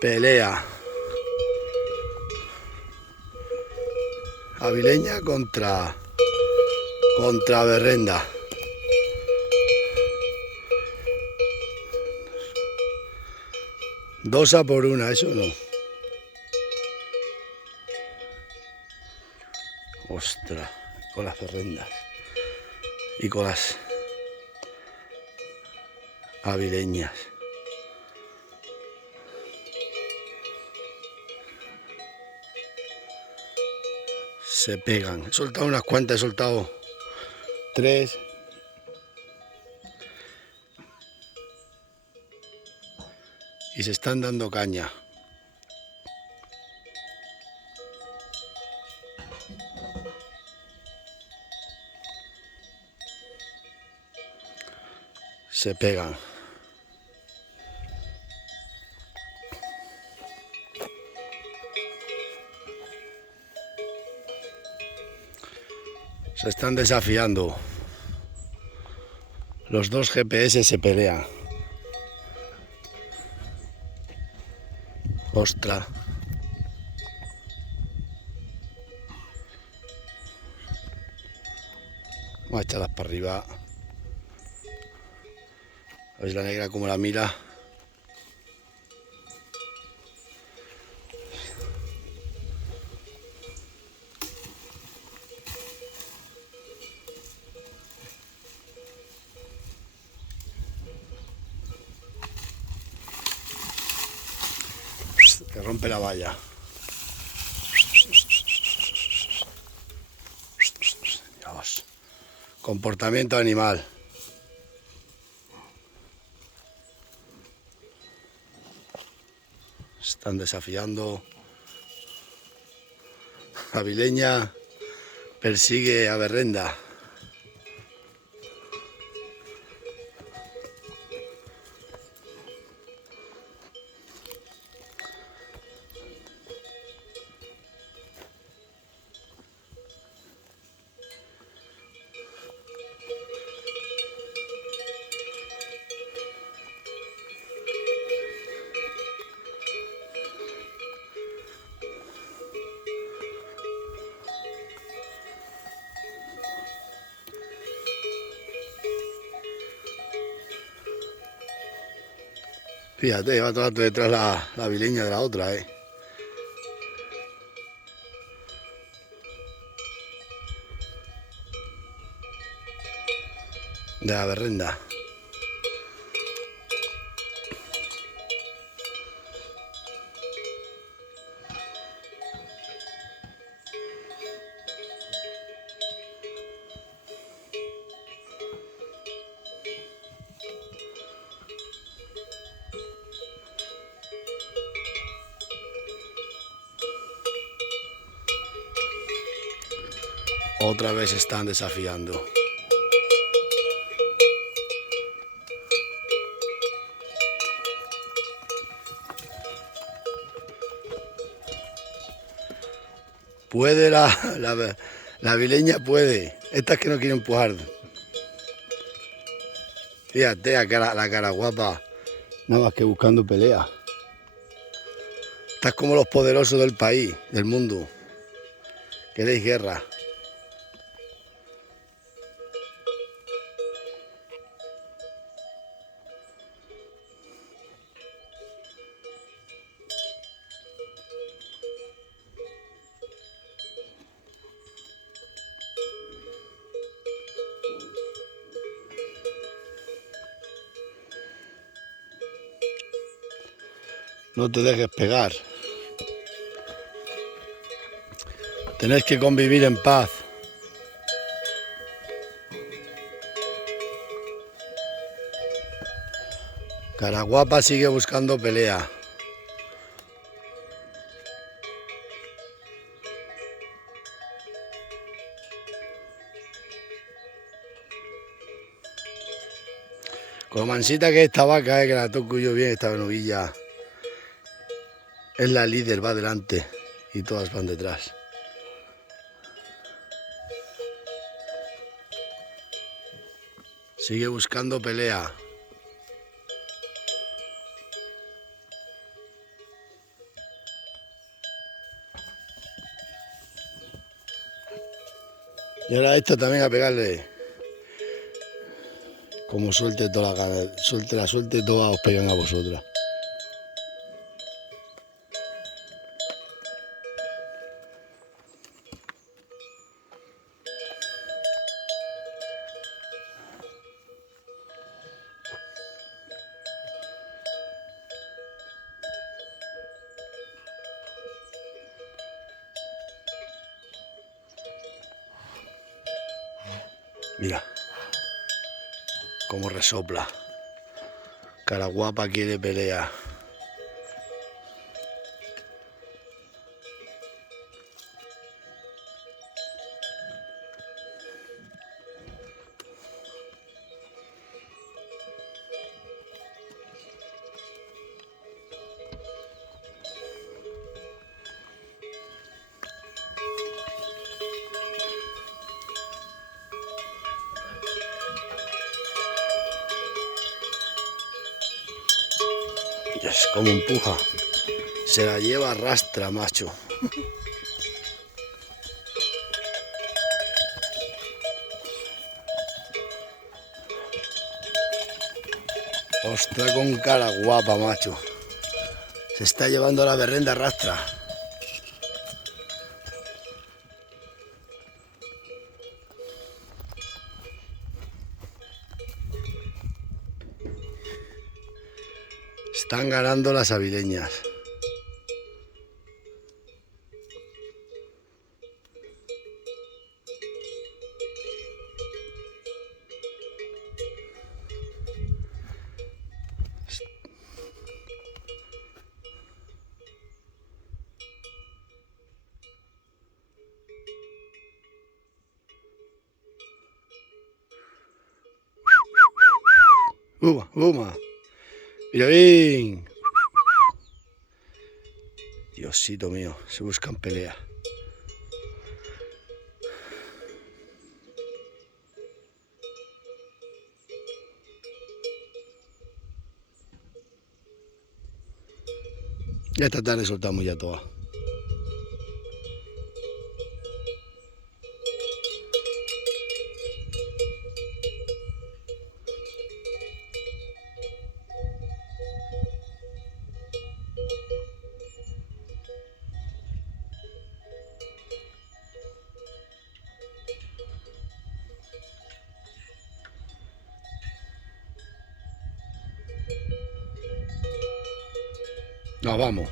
Pelea. Avileña contra Berrenda. Dos a por una, eso no. Ostras, con las berrendas. Y con las avileñas. Se pegan. He soltado unas cuantas, he soltado 3. Y se están dando caña. Se pegan. Se están desafiando. Los dos GPS se pelean. Ostras. Vamos a echarlas para arriba. ¿Veis la negra como la mira? Que rompe la valla. Dios. Comportamiento animal. Están desafiando. Avileña persigue a Berrenda. Fíjate, va todo el rato detrás la avileña de la otra, De la Berrenda. Otra vez están desafiando. Puede la avileña puede. Esta es que no quiere empujar. Fíjate la cara guapa. Nada más que buscando pelea. Estás como los poderosos del país, del mundo. Queréis guerra. No te dejes pegar. Tenéis que convivir en paz. Caraguapa sigue buscando pelea. Con lo mansita que es esta vaca, que la toco yo bien, esta novilla. Es la líder, va adelante y todas van detrás. Sigue buscando pelea. Y ahora esto también a pegarle. Como suelte toda la gana, suelte, todas os pegan a vosotras. Mira cómo resopla. Cara guapa quiere pelea. Dios, cómo empuja. Se la lleva arrastra, macho. Ostras, con cara guapa, macho. Se está llevando la berrenda arrastra. Están ganando las avileñas. Uma. Mira bien. Diosito mío, se buscan pelea. Ya esta tarde soltamos ya todas. Nos vamos.